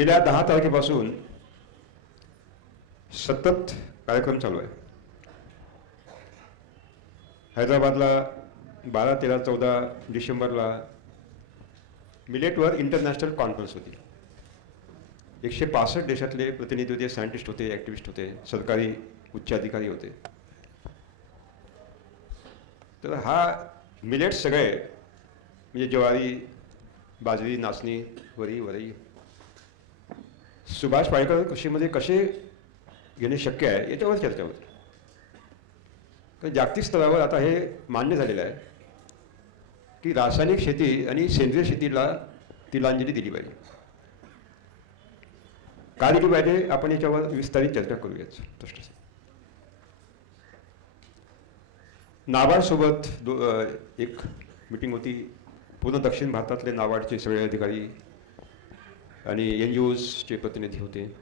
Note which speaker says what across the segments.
Speaker 1: गेल्या दहा तारखेपासून सतत कार्यक्रम चालू आहे. हैदराबादला बारा तेरा चौदा डिसेंबरला मिलेटवर इंटरनॅशनल कॉन्फरन्स होती. एकशे पासष्ट देशातले प्रतिनिधी होते सायंटिस्ट होते ॲक्टिव्हिस्ट होते सरकारी उच्च अधिकारी होते. तर हा मिलेट सगळे म्हणजे ज्वारी बाजरी नाचणी वरी वरी सुभाष पाळेकर कृषीमध्ये कसे घेणे शक्य आहे याच्यावर चर्चा होती. तर जागतिक स्तरावर आता हे मान्य झालेलं आहे की रासायनिक शेती आणि सेंद्रिय शेतीला तिलांजली दिली पाहिजे. का दिली पाहिजे आपण याच्यावर विस्तारित चर्चा करूयाच तसं नाबार्डसोबत दो एक मिटिंग होती. पूर्ण दक्षिण भारतातले नाबार्डचे सगळे अधिकारी आणि एन जी ओजचे प्रतिनिधी होते.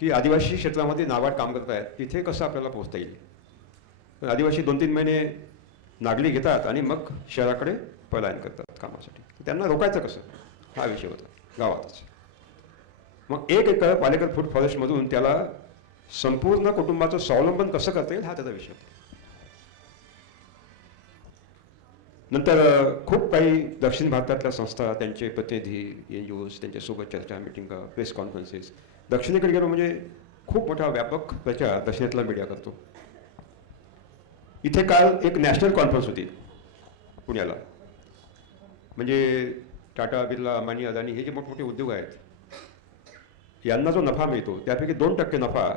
Speaker 1: की आदिवासी क्षेत्रामध्ये नाबार्ड काम करत आहेत तिथे कसं आपल्याला पोहोचता येईल? आदिवासी दोन तीन महिने नागली घेतात आणि मग शहराकडे पलायन करतात कामासाठी. त्यांना रोखायचं कसं? हा विषय होता गावातच. मग एक एकर पालेकर फूड फॉरेस्टमधून त्याला संपूर्ण कुटुंबाचं स्वावलंबन कसं करता येईल? हा त्याचा विषय होता. नंतर खूप काही दक्षिण भारतातल्या संस्था त्यांचे प्रतिनिधी एन जी ओज त्यांच्यासोबत चर्चा मिटिंगा प्रेस कॉन्फरन्सेस दक्षिणेकडे गेलो म्हणजे खूप मोठा व्यापक प्रचार दक्षिणेतला मीडिया करतो. इथे काल एक नॅशनल कॉन्फरन्स होती पुण्याला. म्हणजे टाटा बिर्ला अंबानी अदानी हे जे मोठमोठे उद्योग आहेत यांना जो नफा मिळतो त्यापैकी दोन टक्के नफा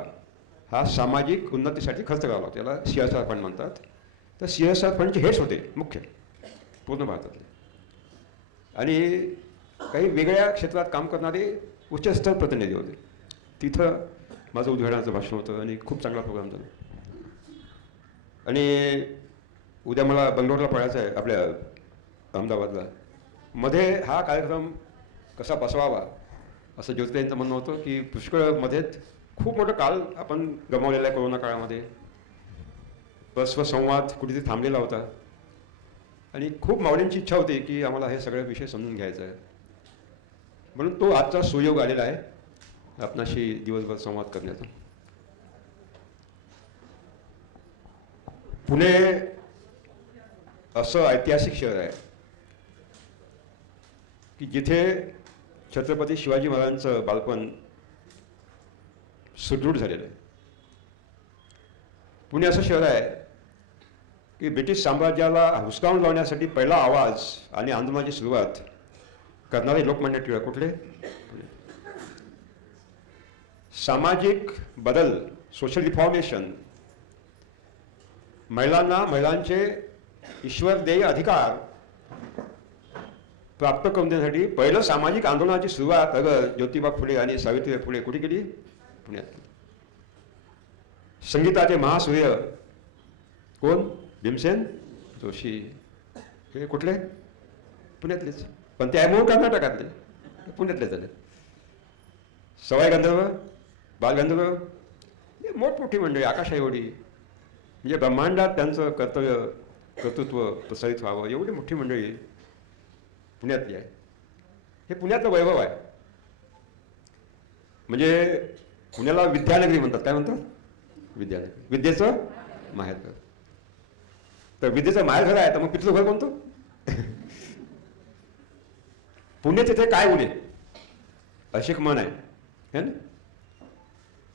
Speaker 1: हा सामाजिक उन्नतीसाठी खर्च करावा लागतो. त्याला सी एस आर फंड म्हणतात. तर सी एस आर फंडचे हेच होते मुख्य. पूर्ण भारतातले. आणि काही वेगळ्या क्षेत्रात काम करणारे उच्चस्तर प्रतिनिधी होते. तिथं माझं उद्घाटनाचं भाषण होतं आणि खूप चांगला प्रोग्राम झाला. आणि उद्या मला बंगलोरला पळायचं आहे आपल्या अहमदाबादला. मध्ये हा कार्यक्रम कसा बसवावा असं ज्योतिरायांचं म्हणणं होतं की पुष्कळमध्येच खूप मोठं काल आपण गमावलेला आहे कोरोना काळामध्ये. परस्पर संवाद कुठेतरी थांबलेला होता. आणि खूप माऊलींची इच्छा होती की आम्हाला हे सगळे विषय समजून घ्यायचा आहे. म्हणून तो आजचा सुयोग आलेला आहे आपणाशी दिवसभर संवाद करण्याचा. पुणे असं ऐतिहासिक शहर आहे की जिथे छत्रपती शिवाजी महाराजांचं बालपण सुदृढ झालेलं आहे. पुणे असं शहर आहे की ब्रिटिश साम्राज्याला हुसकावून लावण्यासाठी पहिला आवाज आणि आंदोलनाची सुरुवात करणारे लोकमान्य म्हणजे टिळक कुठले? सामाजिक बदल सोशल रिफॉर्मेशन महिलांना महिलांचे ईश्वर देय अधिकार प्राप्त करून देण्यासाठी पहिलं सामाजिक आंदोलनाची सुरुवात अगर ज्योतिबा फुले आणि सावित्रीबाई फुले कुठे केली? पुण्यात. संगीताचे महासूर्य कोण? भीमसेन? जोशी. हे कुठले? पुण्यातलेच. पण ते आहे मूळ कर्नाटकातले. पुण्यातले झाले. सवाई गंधर्व बालगंधर्व हे मोठमोठी मंडळी आकाशा एवढी म्हणजे ब्रह्मांडात त्यांचं कर्तव्य कर्तृत्व प्रसारित व्हावं एवढी मोठी मंडळी पुण्यातली आहे. हे पुण्यातलं वैभव आहे. म्हणजे पुण्याला विद्यानगरी म्हणतात. काय म्हणतात? विद्यानगरी. विद्येचं माहेरघर तर विद्येचं माहेरघर आहे तर मग पितलं घर कोणतं पुणे तिथे काय उणे अशी एक मन आहे. हे ना?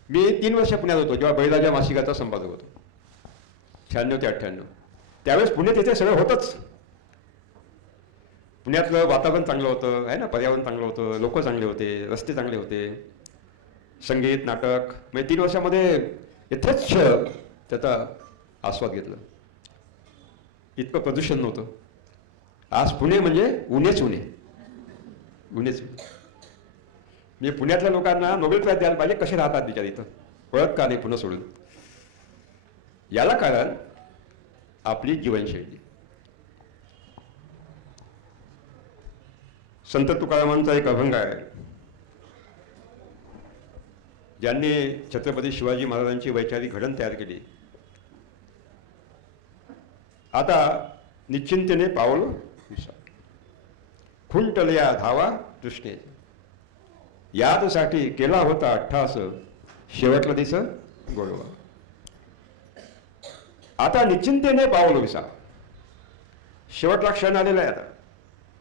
Speaker 1: मी तीन वर्ष पुण्यात होतो जेव्हा बैलाच्या मासिकाचा संपादक होतो. शहाण्णव ते अठ्ठ्याण्णव. त्यावेळेस पुणे तिथे सगळं होतंच. पुण्यातलं वातावरण चांगलं होतं आहे ना? पर्यावरण चांगलं होतं लोक चांगले होते रस्ते चांगले होते. संगीत नाटक म्हणजे तीन वर्षामध्ये यथेच्छ त्याचा आस्वाद घेतला. इतकं प्रदूषण नव्हतं. आज पुणे म्हणजे उन्हेच उन्हे. उन्हेच म्हणजे पुण्यातल्या लोकांना नोबेल प्राईज द्यायला पाहिजे कसे राहतात बिचार इथं? कळत का नाही पुन्हा सोडून? याला कारण आपली जीवनशैली. संत तुकारामांचा एक अभंग आहे. ज्यांनी छत्रपती शिवाजी महाराजांची वैचारिक घडण तयार केली. आता निश्चिंतेने पावल विसा खुंटलया धावा तृष्णे. यादसाठी केला होता अठ्ठास शेवटला दिस गोडवा आता निश्चिंतेने पावलं विसा. शेवटला क्षण आलेला आहे आता.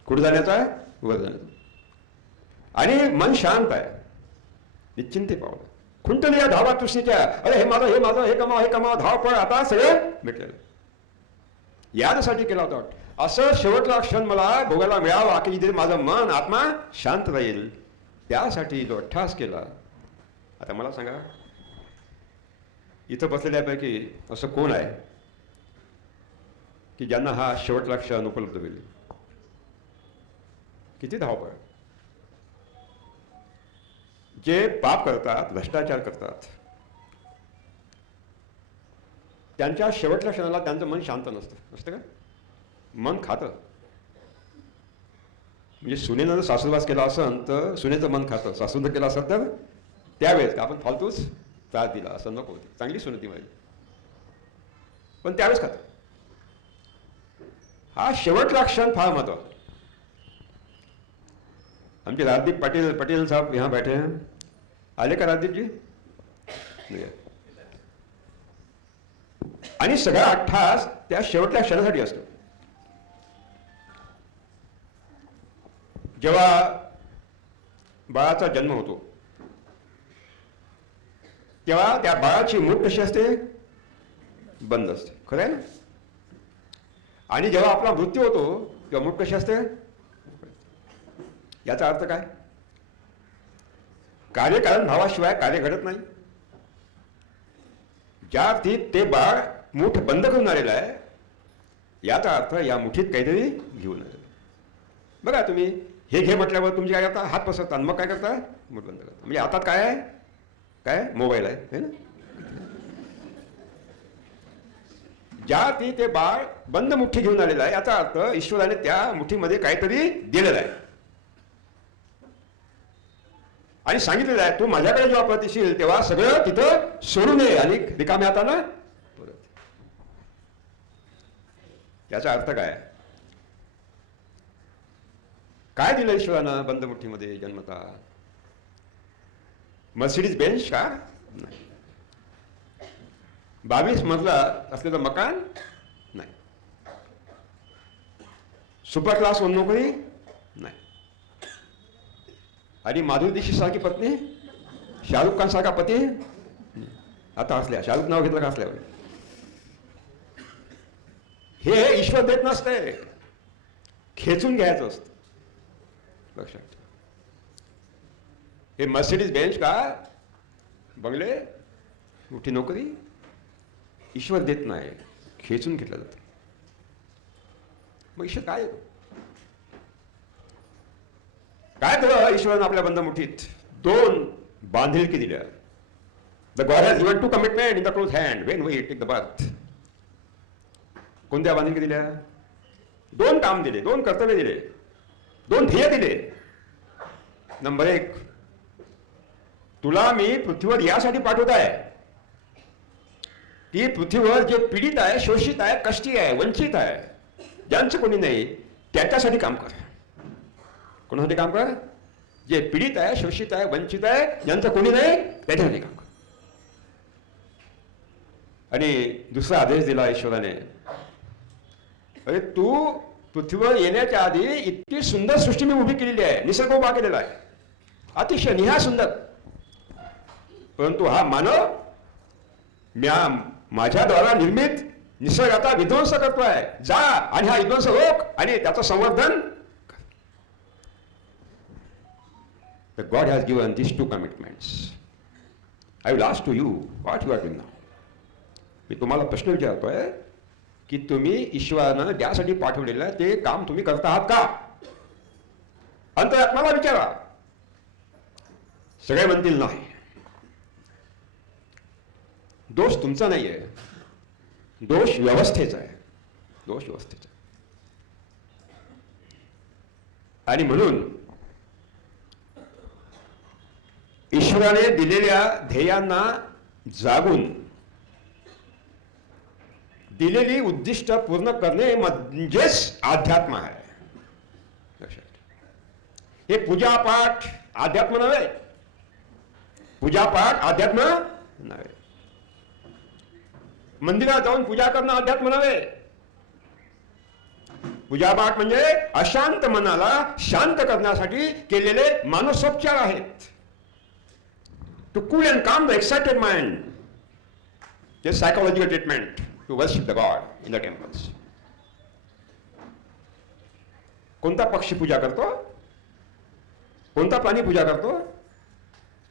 Speaker 1: कुठं जाण्याचा आहे? वर जाण्याचा. आणि मन शांत आहे. निश्चिंते पावलं. खुंटली या धावा तृष्णीच्या. अरे हे माझं हे माझं हे कमाव हे कमाव धावपळ आता सगळं भेटलेलं यासाठी केला होता. असं शेवटला क्षण मला भोगायला मिळावा की जिथे माझं मन आत्मा शांत राहील. त्यासाठी तो अठ्ठास केला. आता मला सांगा इथं बसलेल्यापैकी असं कोण आहे की ज्यांना हा शेवटला क्षण उपलब्ध होईल? किती धावपळ. जे पाप करतात भ्रष्टाचार करतात त्यांच्या शेवटच्या क्षणाला त्यांचं मन शांत नसतं. असतं का? मन खातं. म्हणजे सुनेनं जर सासूवास केला असेल तर सुनेचं मन खातं. सासून केलं असेल तर त्यावेळेस का आपण फालतूच त्रास दिला असं नको होती. चांगली सुनती माझी. पण त्यावेळेस खातं. हा शेवटला क्षण फार महत्त्वाचा. आमचे राजदीप पाटील पटेल साहेब यहाँ बैठे हैं. आले का राजदीप जी आणि सगळा अठ्ठास त्या शेवटल्या क्षणासाठी असतो. जेव्हा बाळाचा जन्म होतो तेव्हा त्या बाळाची मूठ कशी असते? बंद असते. खरं आहे ना? आणि जेव्हा आपला मृत्यू होतो तेव्हा मूठ कशी असते? याचा अर्थ काय? कार्यकारण भावाशिवाय कार्य घडत नाही. ज्या अर्थी ते बाळ मुठ बंद करून आलेलं आहे. याचा अर्थ या मुठीत काहीतरी घेऊन आलेलं बघा तुम्ही हे घे म्हटल्यावर तुमचे काय करता हात पसरतात. मग काय करता? मूठ बंद करता. म्हणजे हातात काय आहे? काय? मोबाईल आहे है ना? ज्या ती ते बाळ बंद मुठ्ठी घेऊन आलेलं आहे याचा अर्थ ईश्वराने त्या मुठीमध्ये काहीतरी दिलेलं आहे. आणि सांगितलेलं आहे तू माझ्याकडे जेव्हा प्रतिशील तेव्हा सगळं तिथं सोडू नये आणि रिकाम्या हाताना परत याचा अर्थ काय? काय दिलं ईश्वरानं बंद मुठीमध्ये जन्मता? मर्सिडीज बेंच का? नाही. बावीस मजला असलेलं मकान? नाही. सुपर क्लास वन नोकरी? नाही. आणि माधुरी दीक्षित सारखी पत्नी? शाहरुख खान सारखा पती? आता असल्या. शाहरुख नाव घेतलं का असल्यावर? हे ईश्वर देत नसते खेचून घ्यायचं असतं. लक्षात हे मर्सिडीज बेंच का? बंगले? मोठी नोकरी? ईश्वर देत नाही. खेचून घेतलं जातं. मग ईश्वर काय? काय दिलं ईश्वरानं आपल्या बंद मुठीत? दोन बांधिलकी दिल्या. The god has given two commitment in the close hand when we take the birth कोणत्या बांधिलकी दिल्या? दोन काम दिले दोन कर्तव्य दिले दोन ध्येय दिले. नंबर एक तुला मी पृथ्वीवर यासाठी पाठवत आहे. की पृथ्वीवर जे पीडित आहे शोषित आहे कष्टी आहे वंचित आहे ज्यांचं कोणी नाही त्याच्यासाठी काम कर. कोणासाठी काम कर? जे पीडित आहे शोषित आहे वंचित आहे ज्यांचं कोणी नाही त्याच्यासाठी काम कर. आणि दुसरा आदेश दिला ईश्वराने अरे तू पृथ्वीवर येण्याच्या आधी इतकी सुंदर सृष्टी मी उभी केलेली आहे. निसर्ग उभा केलेला आहे. अतिशय निहा सुंदर. परंतु हा मानव म्या माझ्याद्वारा निर्मित निसर्गाचा विध्वंस करतोय. जा आणि हा विध्वंस रोख आणि त्याचं संवर्धन The God has given these two commitments. I will ask to you what you are doing now. मी तुम्हाला प्रश्न विचारतोय की तुम्ही ईश्वरानं ज्यासाठी पाठवलेलं ते काम तुम्ही करता आहात का? अंतरात्माला विचारा. सगळे म्हणतील नाही. दोष तुमचा नाही आहे दोष व्यवस्थेचा आहे. दोष व्यवस्थेचा आणि म्हणून ईश्वराने दिलेल्या ध्येयांना जागून दिलेली उद्दिष्ट पूर्ण करणे म्हणजेच अध्यात्म आहे. लक्षात हे पूजापाठ अध्यात्म नव्हे. पूजापाठ अध्यात्म नव्हे. मंदिरात जाऊन पूजा करणं अध्यात्म नव्हे. पूजापाठ म्हणजे अशांत मनाला शांत करण्यासाठी केलेले मानसोपचार आहेत. To cool and calm the excited mind ते psychological treatment to worship the God in the temples. कोणता पक्षी पूजा करतो? कोणता प्राणी पूजा करतो?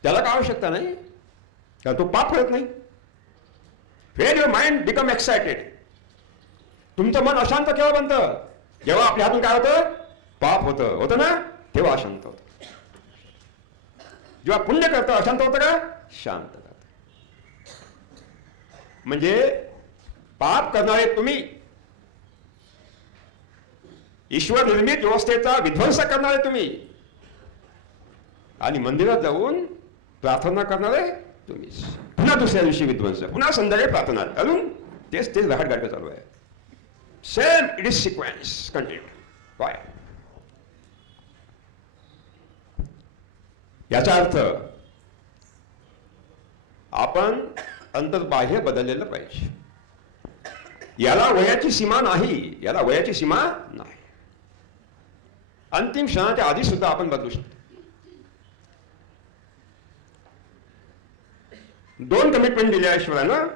Speaker 1: त्याला काय आवश्यकता नाही. कारण तो पाप करत नाही. Where your mind become excited तुमचं मन अशांत केव्हा बनतं? जेव्हा आपल्या हातून काय होतं? पाप होतं. होतं ना? तेव्हा अशांत होतं. जेव्हा पुण्य करतं अशांत होतं का? शांत म्हणजे पाप करणारे तुम्ही. ईश्वर निर्मित व्यवस्थेचा विध्वंस करणारे तुम्ही. आणि मंदिरात जाऊन प्रार्थना करणारे तुम्ही. पुन्हा दुसऱ्या दिवशी विध्वंस पुन्हा संध्याकाळी प्रार्थना. अजून तेच तेच रहाट गाडगं चालू आहे. Same it is sequence continue काय याचा अर्थ आपण अंतर्बाह्य बदललेलं पाहिजे. याला वयाची सीमा नाही. याला वयाची सीमा नाही. अंतिम क्षणाच्या आधी सुद्धा आपण बदलू शकतो. दोन कमिटमेंट दिल्या ईश्वरानं.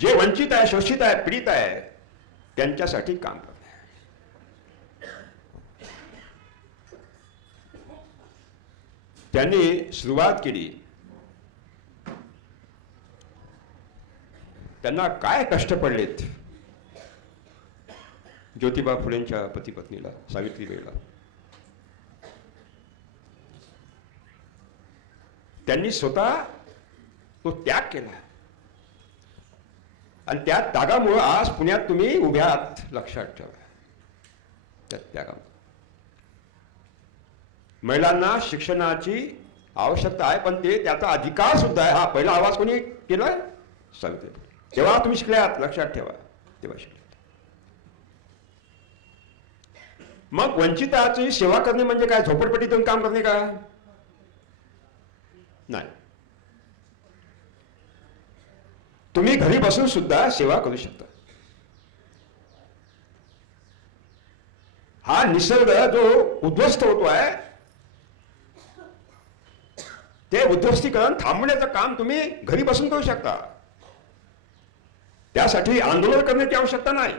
Speaker 1: जे वंचित आहे शोषित आहे पीडित आहे त्यांच्यासाठी काम करणे. त्यांनी सुरुवात केली. त्यांना काय कष्ट पडलेत? ज्योतिबा फुलेंच्या पती पत्नीला सावित्रीबाईला. त्यांनी स्वतः तो त्याग केला. आणि त्या त्यागामुळं आज पुण्यात तुम्ही उभ्या आहात लक्षात ठेवा. त्या त्यागामुळे. महिलांना शिक्षणाची आवश्यकता आहे पण ते त्याचा अधिकार सुद्धा आहे. हा पहिला आवाज कोणी केलाय? सांगते जेव्हा तुम्ही शिकल्यात लक्षात ठेवा. तेव्हा शिकल्यात. मग वंचिताची सेवा करणे म्हणजे काय? झोपडपट्टीतून काम करणे का? नाही. तुम्ही घरी बसून सुद्धा सेवा करू शकता. हा निसर्ग जो उद्ध्वस्त होतो आहे ते उद्ध्वस्तीकरण थांबवण्याचं काम तुम्ही घरी बसून करू शकता. त्यासाठी आंदोलन करण्याची आवश्यकता नाही.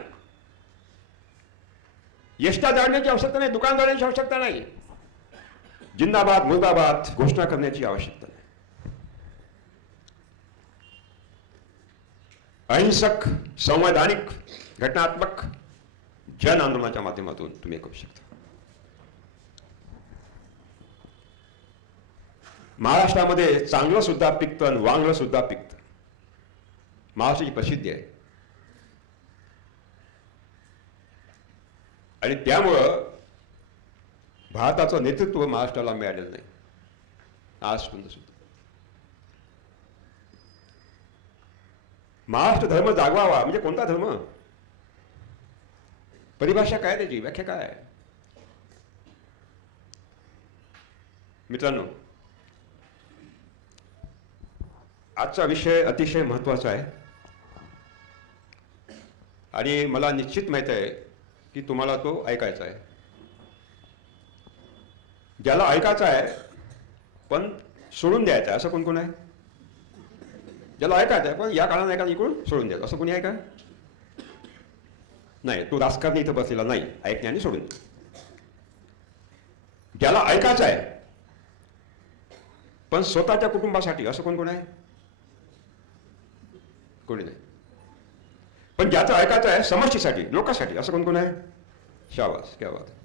Speaker 1: यष्टा जाळण्याची आवश्यकता नाही दुकान जाळण्याची आवश्यकता नाही. जिंदाबाद मुर्दाबाद घोषणा करण्याची आवश्यकता नाही. अहिंसक संवैधानिक घटनात्मक जन आंदोलनाच्या माध्यमातून तुम्ही करू शकता. महाराष्ट्रामध्ये चांगलं सुद्धा पिकतं आणि वांगलं सुद्धा पिकतं. महाराष्ट्राची प्रसिद्धी आहे. आणि त्यामुळं भारताचं नेतृत्व महाराष्ट्राला मिळालेलं नाही. आज सुद्धा महाराष्ट्र धर्म जागवावा म्हणजे कोणता धर्म? परिभाषा काय त्याची? व्याख्या काय? आहे मित्रांनो आजचा विषय अतिशय महत्त्वाचा आहे. आणि मला निश्चित माहीत आहे की तुम्हाला तो ऐकायचा आहे. ज्याला ऐकायचा आहे पण सोडून द्यायचा आहे. असं कोण कोण आहे? ज्याला ऐकायचं आहे पण या काळानं ऐका इकडून सोडून द्यायचं. असं कोणी आहे का? नाही तो राजकारणी इथं बसलेला नाही. ऐकणे आणि सोडून ज्याला ऐकायचं आहे पण स्वतःच्या कुटुंबासाठी. असं कोण कोण आहे? कोणी नाही. पण ज्याचं ऐकायचं आहे समष्टीसाठी लोकांसाठी असं कोण कोण आहे शाबास क्या बात है.